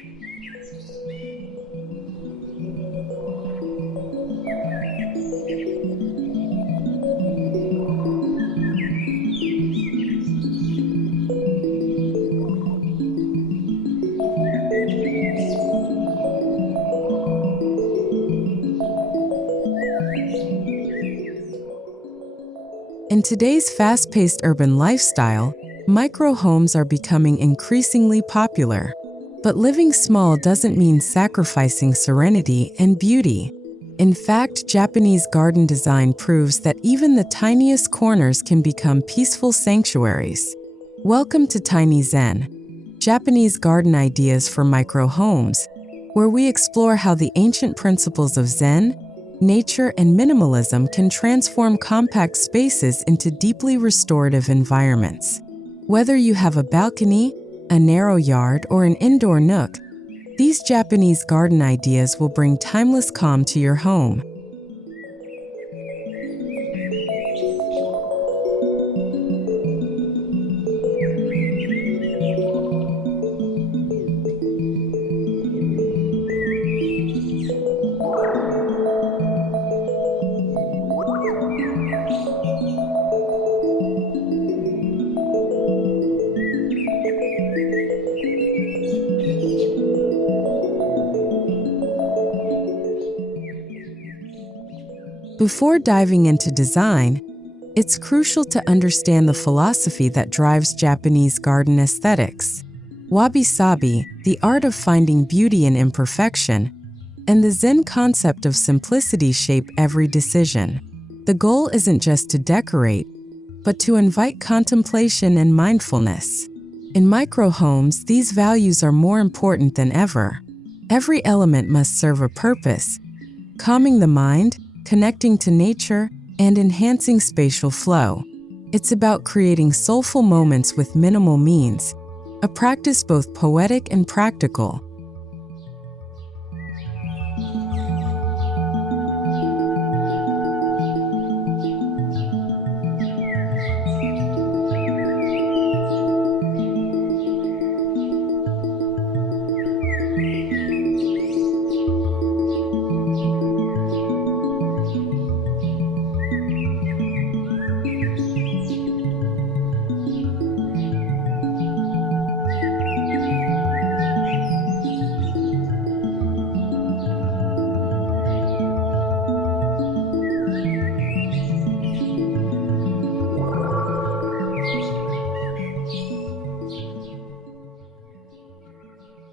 In today's fast-paced urban lifestyle, micro-homes are becoming increasingly popular. But living small doesn't mean sacrificing serenity and beauty. In fact, Japanese garden design proves that even the tiniest corners can become peaceful sanctuaries. Welcome to Tiny Zen, Japanese garden ideas for micro-homes, where we explore how the ancient principles of Zen, nature, and minimalism can transform compact spaces into deeply restorative environments. Whether you have a balcony, a narrow yard, or an indoor nook, these Japanese garden ideas will bring timeless calm to your home. Before diving into design, it's crucial to understand the philosophy that drives Japanese garden aesthetics. Wabi-sabi, the art of finding beauty in imperfection, and the Zen concept of simplicity shape every decision. The goal isn't just to decorate, but to invite contemplation and mindfulness. In micro-homes, these values are more important than ever. Every element must serve a purpose, calming the mind, connecting to nature, and enhancing spatial flow. It's about creating soulful moments with minimal means, a practice both poetic and practical.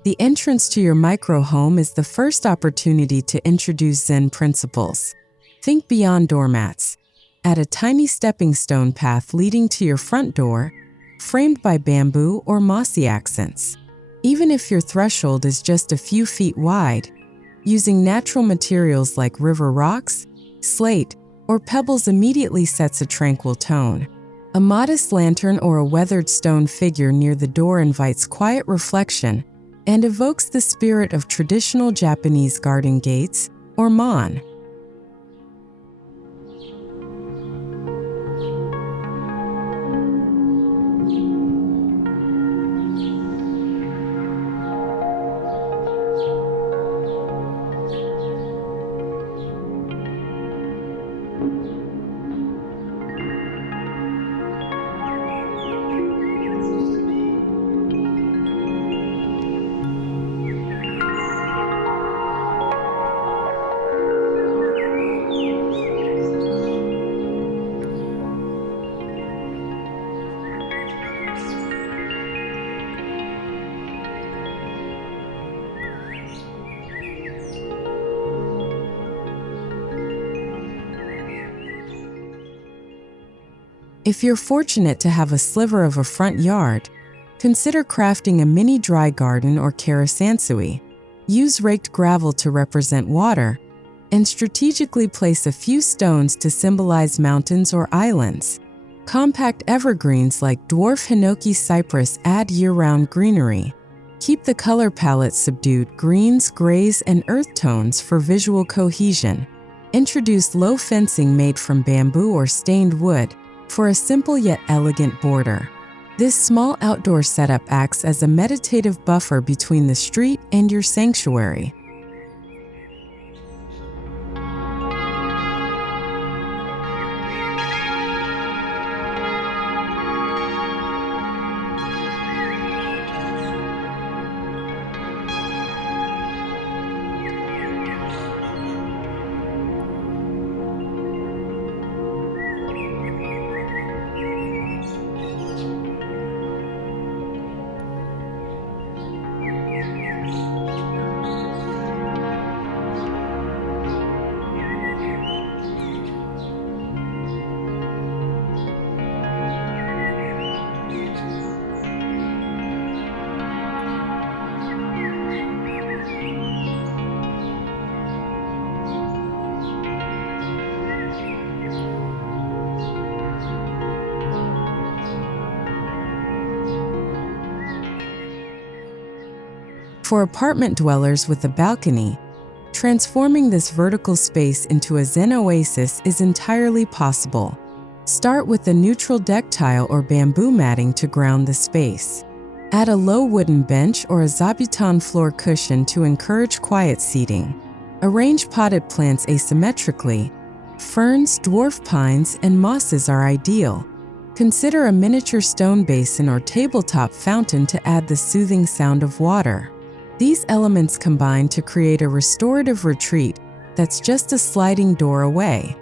The entrance to your micro-home is the first opportunity to introduce Zen principles. Think beyond doormats. Add a tiny stepping stone path leading to your front door, framed by bamboo or mossy accents. Even if your threshold is just a few feet wide, using natural materials like river rocks, slate, or pebbles immediately sets a tranquil tone. A modest lantern or a weathered stone figure near the door invites quiet reflection and evokes the spirit of traditional Japanese garden gates, or mon. If you're fortunate to have a sliver of a front yard, consider crafting a mini dry garden or karasansui. Use raked gravel to represent water, and strategically place a few stones to symbolize mountains or islands. Compact evergreens like dwarf hinoki cypress add year-round greenery. Keep the color palette subdued: greens, grays, and earth tones for visual cohesion. Introduce low fencing made from bamboo or stained wood for a simple yet elegant border. This small outdoor setup acts as a meditative buffer between the street and your sanctuary. For apartment dwellers with a balcony, transforming this vertical space into a Zen oasis is entirely possible. Start with a neutral deck tile or bamboo matting to ground the space. Add a low wooden bench or a zabuton floor cushion to encourage quiet seating. Arrange potted plants asymmetrically. Ferns, dwarf pines, and mosses are ideal. Consider a miniature stone basin or tabletop fountain to add the soothing sound of water. These elements combine to create a restorative retreat that's just a sliding door away.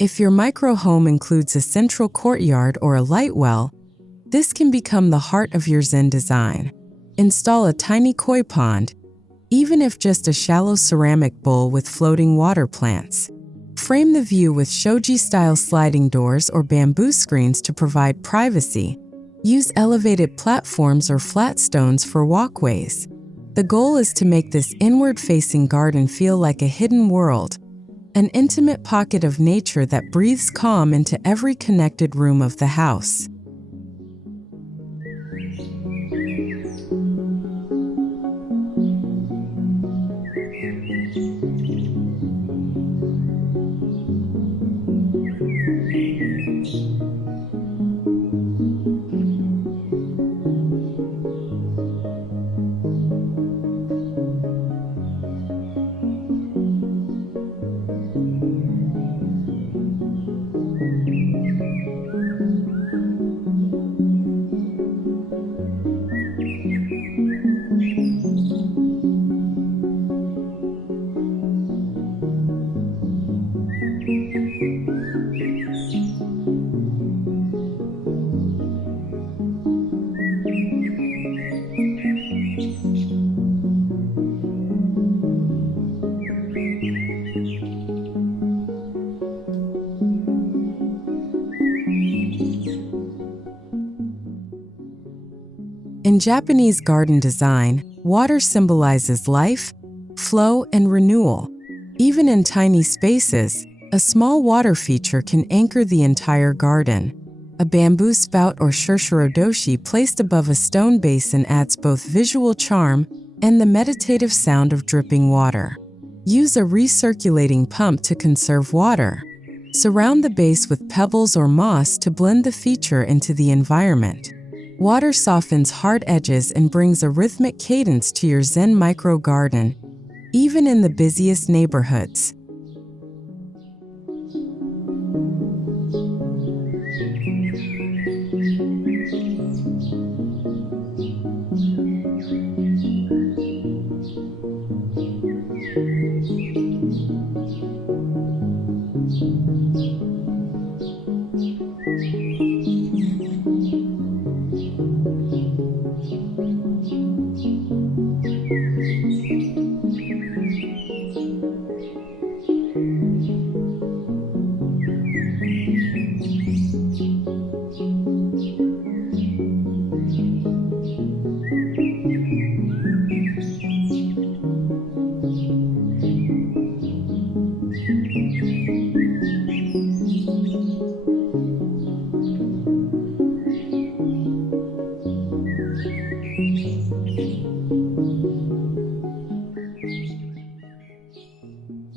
If your micro home includes a central courtyard or a light well, this can become the heart of your Zen design. Install a tiny koi pond, even if just a shallow ceramic bowl with floating water plants. Frame the view with Shoji-style sliding doors or bamboo screens to provide privacy. Use elevated platforms or flat stones for walkways. The goal is to make this inward-facing garden feel like a hidden world, an intimate pocket of nature that breathes calm into every connected room of the house. In Japanese garden design, water symbolizes life, flow, and renewal. Even in tiny spaces, a small water feature can anchor the entire garden. A bamboo spout or shurshuro-doshi placed above a stone basin adds both visual charm and the meditative sound of dripping water. Use a recirculating pump to conserve water. Surround the base with pebbles or moss to blend the feature into the environment. Water softens hard edges and brings a rhythmic cadence to your Zen micro garden, even in the busiest neighborhoods.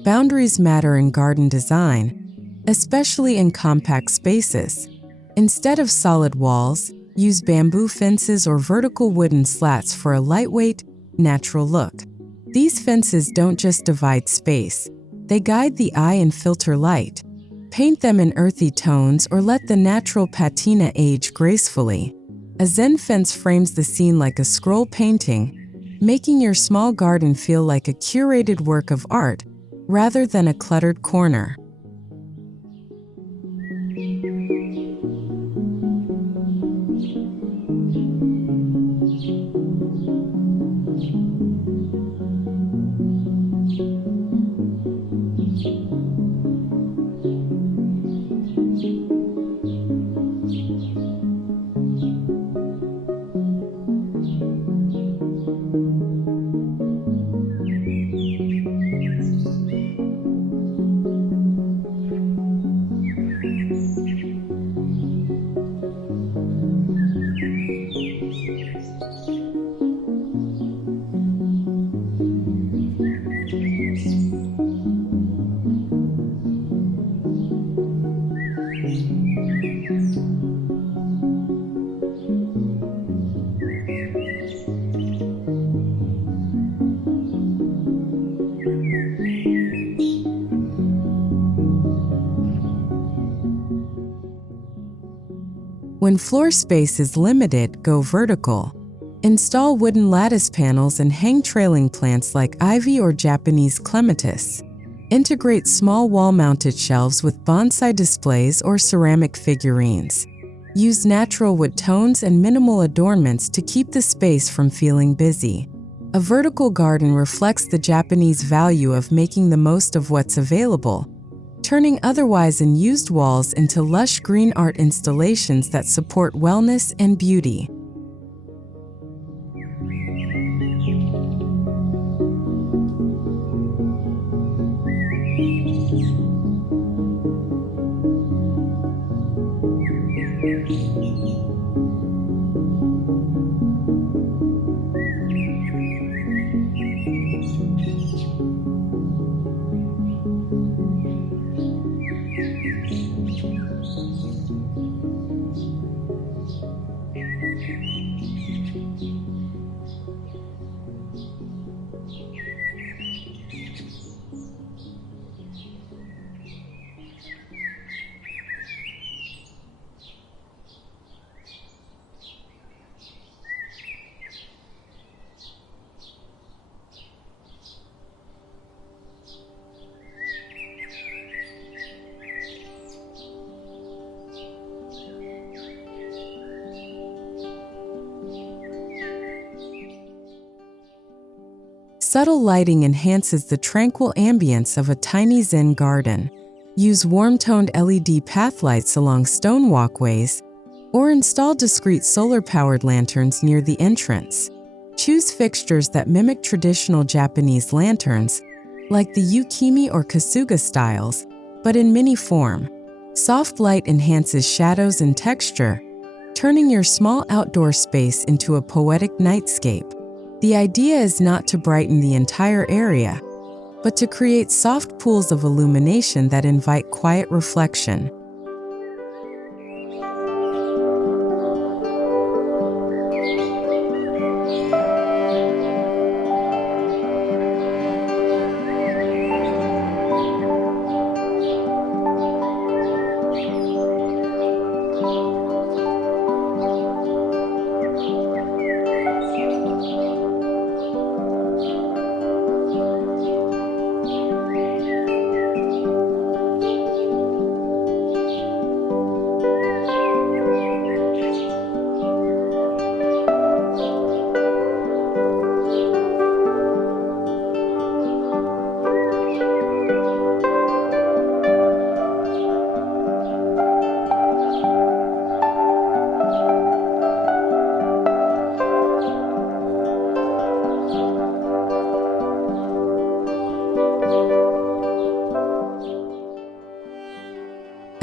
Boundaries matter in garden design, especially in compact spaces. Instead of solid walls, use bamboo fences or vertical wooden slats for a lightweight, natural look. These fences don't just divide space, they guide the eye and filter light. Paint them in earthy tones or let the natural patina age gracefully. A Zen fence frames the scene like a scroll painting, making your small garden feel like a curated work of art rather than a cluttered corner. When floor space is limited, go vertical. Install wooden lattice panels and hang trailing plants like ivy or Japanese clematis. Integrate small wall-mounted shelves with bonsai displays or ceramic figurines. Use natural wood tones and minimal adornments to keep the space from feeling busy. A vertical garden reflects the Japanese value of making the most of what's available, turning otherwise unused walls into lush green art installations that support wellness and beauty. Subtle lighting enhances the tranquil ambience of a tiny Zen garden. Use warm-toned LED path lights along stone walkways, or install discrete solar-powered lanterns near the entrance. Choose fixtures that mimic traditional Japanese lanterns, like the yukimi or kasuga styles, but in mini form. Soft light enhances shadows and texture, turning your small outdoor space into a poetic nightscape. The idea is not to brighten the entire area, but to create soft pools of illumination that invite quiet reflection.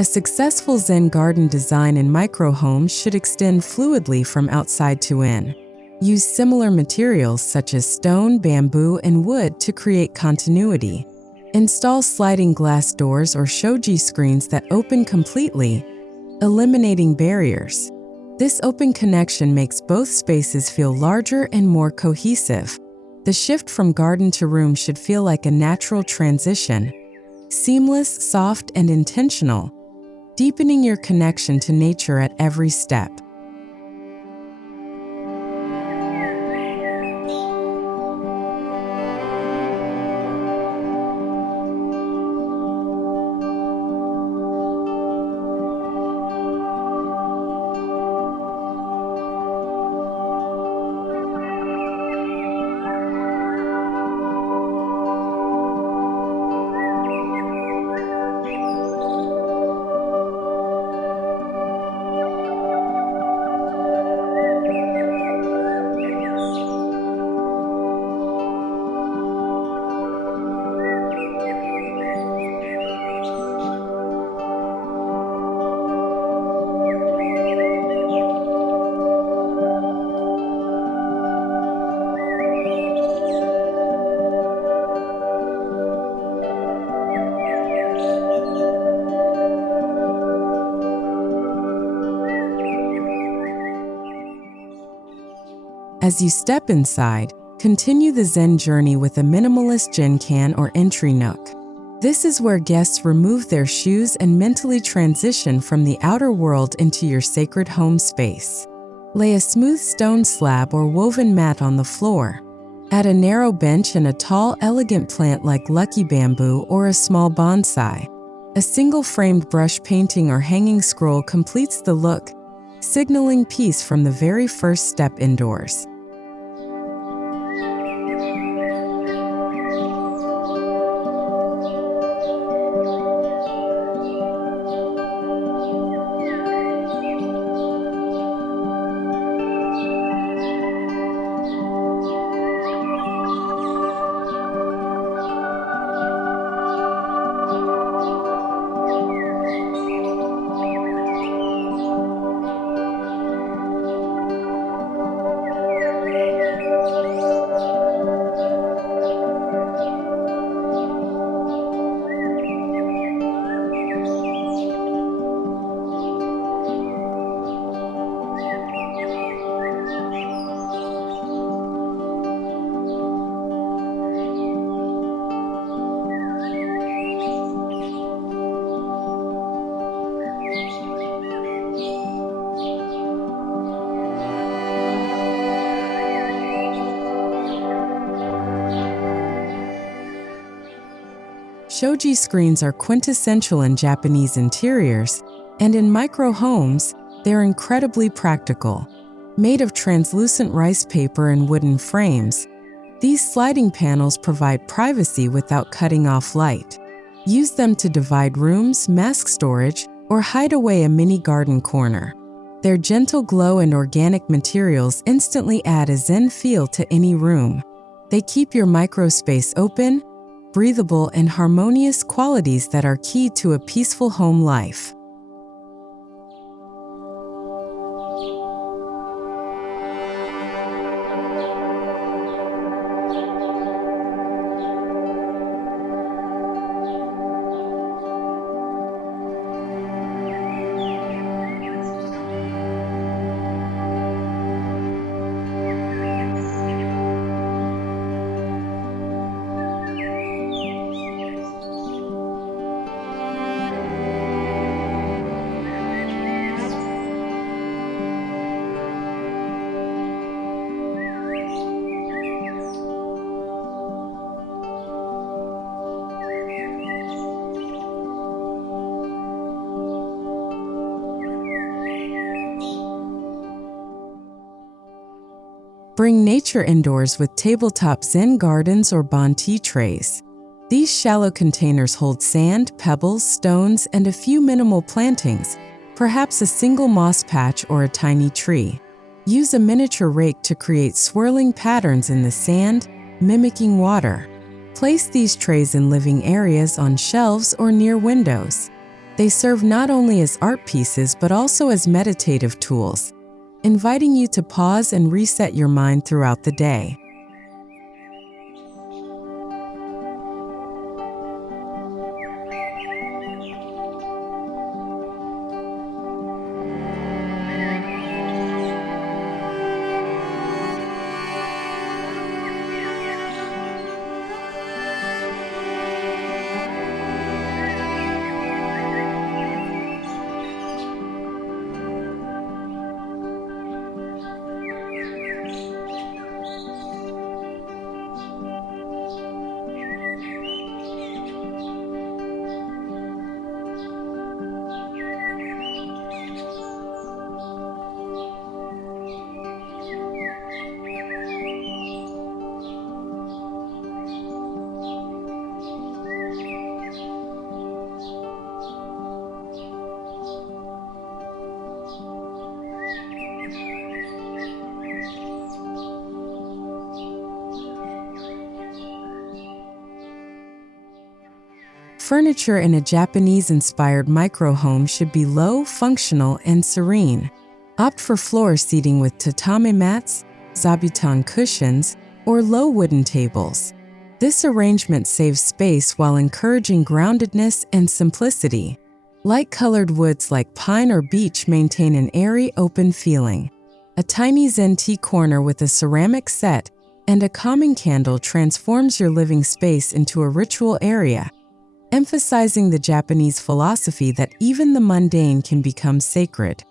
A successful Zen garden design in micro homes should extend fluidly from outside to in. Use similar materials such as stone, bamboo, and wood to create continuity. Install sliding glass doors or shoji screens that open completely, eliminating barriers. This open connection makes both spaces feel larger and more cohesive. The shift from garden to room should feel like a natural transition, seamless, soft, and intentional, deepening your connection to nature at every step. As you step inside, continue the Zen journey with a minimalist Genkan or entry nook. This is where guests remove their shoes and mentally transition from the outer world into your sacred home space. Lay a smooth stone slab or woven mat on the floor. Add a narrow bench and a tall, elegant plant like lucky bamboo or a small bonsai. A single framed brush painting or hanging scroll completes the look, signaling peace from the very first step indoors. Shoji screens are quintessential in Japanese interiors, and in micro homes, they're incredibly practical. Made of translucent rice paper and wooden frames, these sliding panels provide privacy without cutting off light. Use them to divide rooms, mask storage, or hide away a mini garden corner. Their gentle glow and organic materials instantly add a Zen feel to any room. They keep your microspace open, breathable, and harmonious, qualities that are key to a peaceful home life. Bring nature indoors with tabletop Zen gardens or Bonsai trays. These shallow containers hold sand, pebbles, stones, and a few minimal plantings, perhaps a single moss patch or a tiny tree. Use a miniature rake to create swirling patterns in the sand, mimicking water. Place these trays in living areas, on shelves, or near windows. They serve not only as art pieces but also as meditative tools, inviting you to pause and reset your mind throughout the day. Furniture in a Japanese-inspired micro-home should be low, functional, and serene. Opt for floor seating with tatami mats, zabuton cushions, or low wooden tables. This arrangement saves space while encouraging groundedness and simplicity. Light-colored woods like pine or beech maintain an airy, open feeling. A tiny Zen tea corner with a ceramic set and a calming candle transforms your living space into a ritual area, emphasizing the Japanese philosophy that even the mundane can become sacred.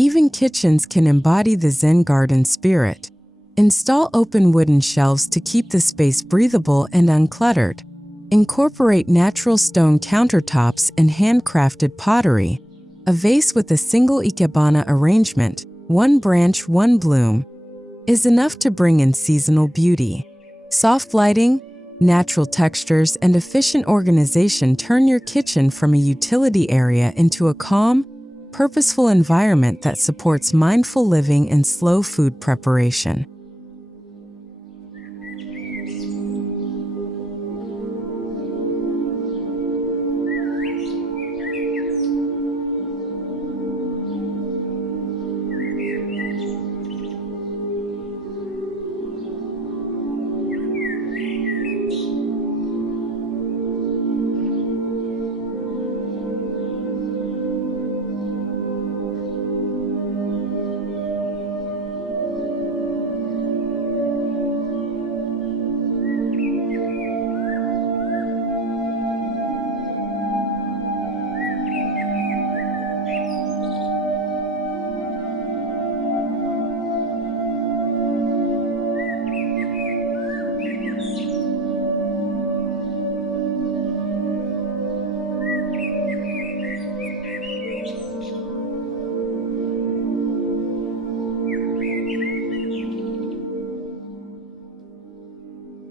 Even kitchens can embody the Zen garden spirit. Install open wooden shelves to keep the space breathable and uncluttered. Incorporate natural stone countertops and handcrafted pottery. A vase with a single ikebana arrangement, one branch, one bloom, is enough to bring in seasonal beauty. Soft lighting, natural textures, and efficient organization turn your kitchen from a utility area into a calm, purposeful environment that supports mindful living and slow food preparation.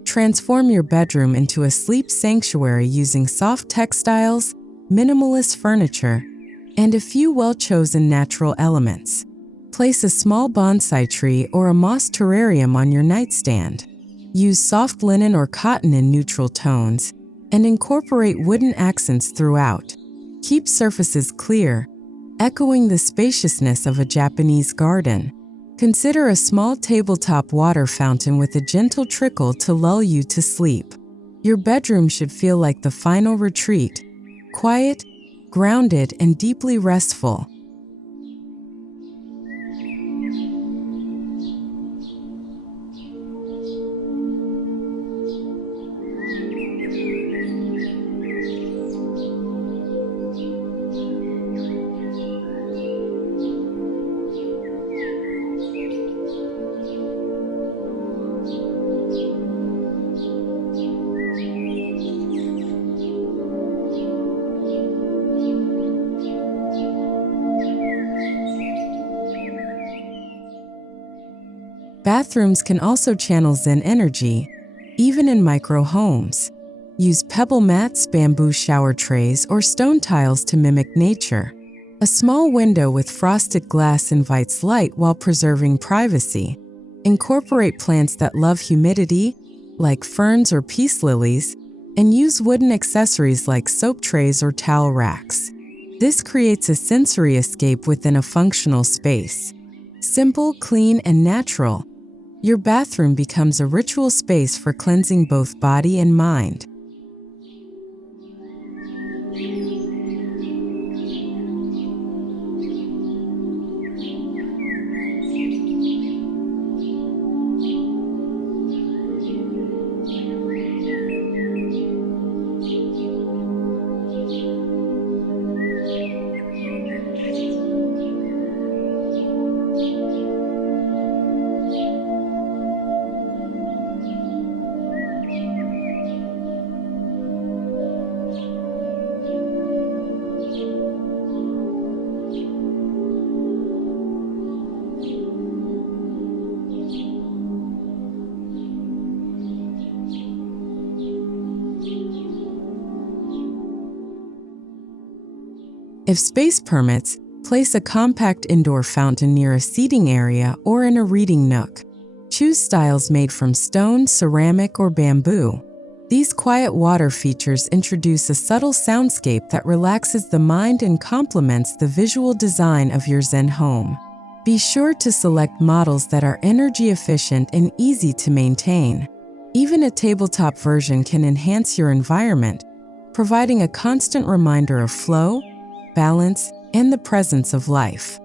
Transform your bedroom into a sleep sanctuary using soft textiles, minimalist furniture, and a few well-chosen natural elements. Place a small bonsai tree or a moss terrarium on your nightstand. Use soft linen or cotton in neutral tones, and incorporate wooden accents throughout. Keep surfaces clear, echoing the spaciousness of a Japanese garden. Consider a small tabletop water fountain with a gentle trickle to lull you to sleep. Your bedroom should feel like the final retreat, quiet, grounded, and deeply restful. Bathrooms can also channel Zen energy, even in micro homes. Use pebble mats, bamboo shower trays, or stone tiles to mimic nature. A small window with frosted glass invites light while preserving privacy. Incorporate plants that love humidity, like ferns or peace lilies, and use wooden accessories like soap trays or towel racks. This creates a sensory escape within a functional space. Simple, clean, and natural, your bathroom becomes a ritual space for cleansing both body and mind. If space permits, place a compact indoor fountain near a seating area or in a reading nook. Choose styles made from stone, ceramic, or bamboo. These quiet water features introduce a subtle soundscape that relaxes the mind and complements the visual design of your Zen home. Be sure to select models that are energy efficient and easy to maintain. Even a tabletop version can enhance your environment, providing a constant reminder of flow, balance, and the presence of life.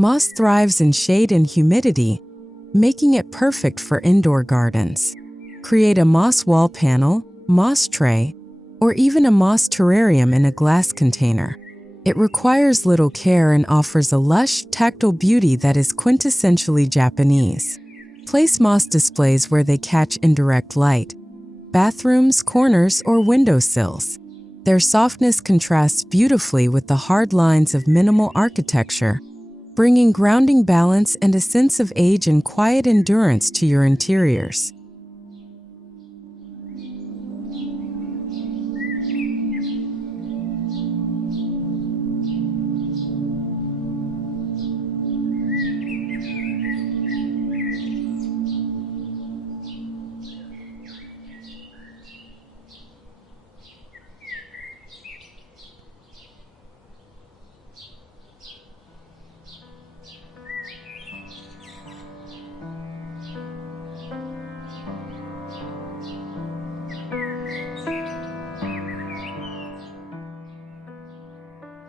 Moss thrives in shade and humidity, making it perfect for indoor gardens. Create a moss wall panel, moss tray, or even a moss terrarium in a glass container. It requires little care and offers a lush, tactile beauty that is quintessentially Japanese. Place moss displays where they catch indirect light: bathrooms, corners, or windowsills. Their softness contrasts beautifully with the hard lines of minimal architecture, bringing grounding balance and a sense of age and quiet endurance to your interiors.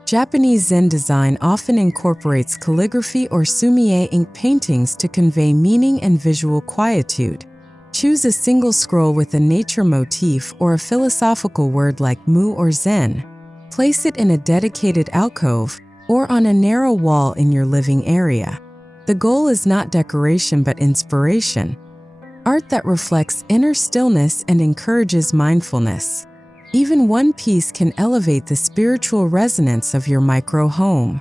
Japanese Zen design often incorporates calligraphy or sumi-e ink paintings to convey meaning and visual quietude. Choose a single scroll with a nature motif or a philosophical word like mu or zen. Place it in a dedicated alcove or on a narrow wall in your living area. The goal is not decoration but inspiration, art that reflects inner stillness and encourages mindfulness. Even one piece can elevate the spiritual resonance of your micro home.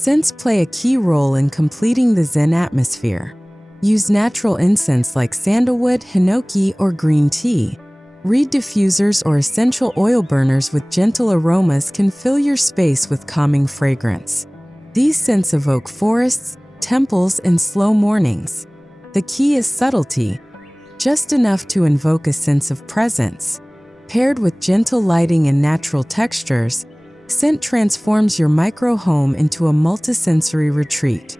Scents play a key role in completing the Zen atmosphere. Use natural incense like sandalwood, hinoki, or green tea. Reed diffusers or essential oil burners with gentle aromas can fill your space with calming fragrance. These scents evoke forests, temples, and slow mornings. The key is subtlety, just enough to invoke a sense of presence. Paired with gentle lighting and natural textures, scent transforms your micro home into a multisensory retreat.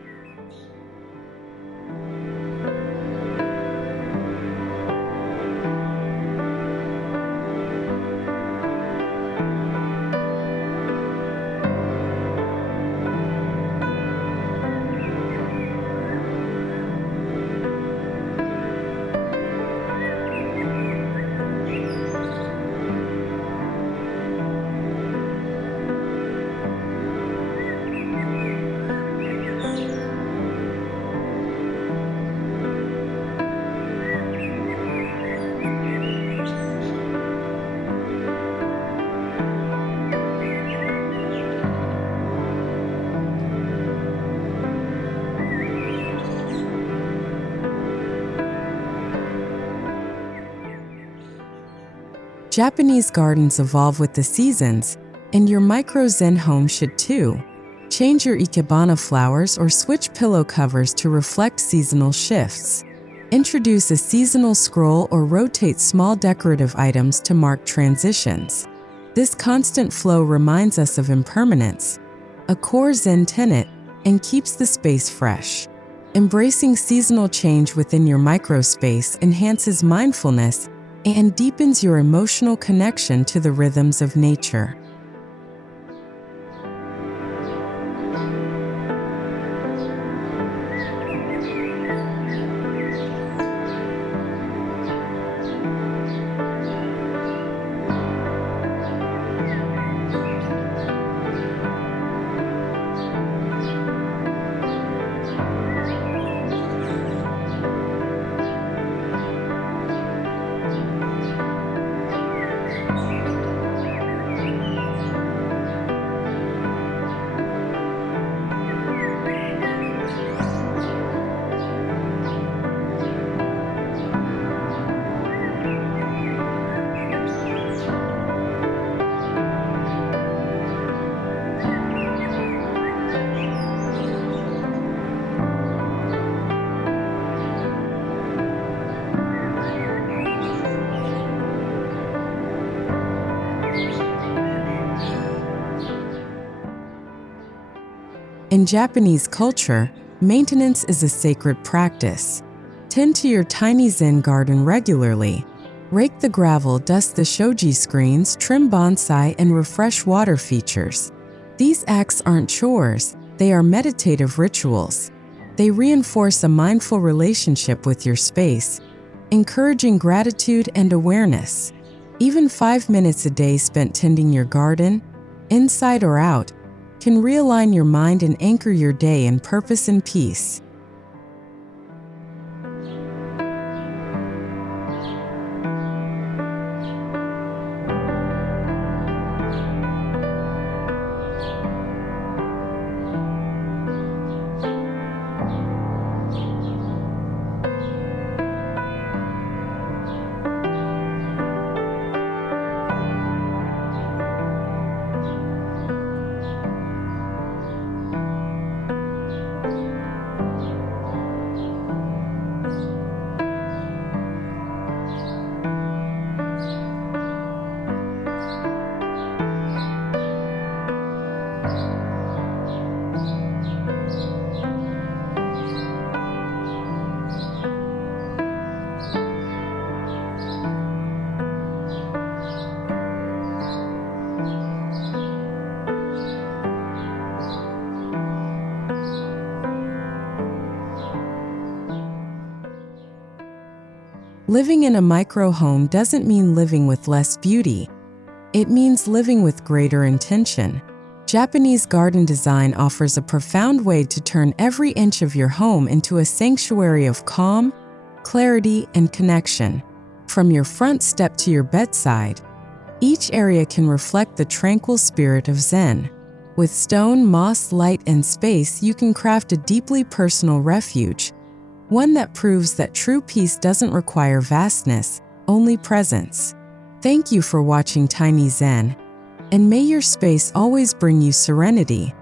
Japanese gardens evolve with the seasons, and your micro Zen home should too. Change your ikebana flowers or switch pillow covers to reflect seasonal shifts. Introduce a seasonal scroll or rotate small decorative items to mark transitions. This constant flow reminds us of impermanence, a core Zen tenet, and keeps the space fresh. Embracing seasonal change within your microspace enhances mindfulness and deepens your emotional connection to the rhythms of nature. In Japanese culture, maintenance is a sacred practice. Tend to your tiny Zen garden regularly. Rake the gravel, dust the Shoji screens, trim bonsai, and refresh water features. These acts aren't chores, they are meditative rituals. They reinforce a mindful relationship with your space, encouraging gratitude and awareness. Even 5 minutes a day spent tending your garden, inside or out, can realign your mind and anchor your day in purpose and peace. Living in a micro home doesn't mean living with less beauty. It means living with greater intention. Japanese garden design offers a profound way to turn every inch of your home into a sanctuary of calm, clarity, and connection. From your front step to your bedside, each area can reflect the tranquil spirit of Zen. With stone, moss, light, and space, you can craft a deeply personal refuge, one that proves that true peace doesn't require vastness, only presence. Thank you for watching Tiny Zen, and may your space always bring you serenity,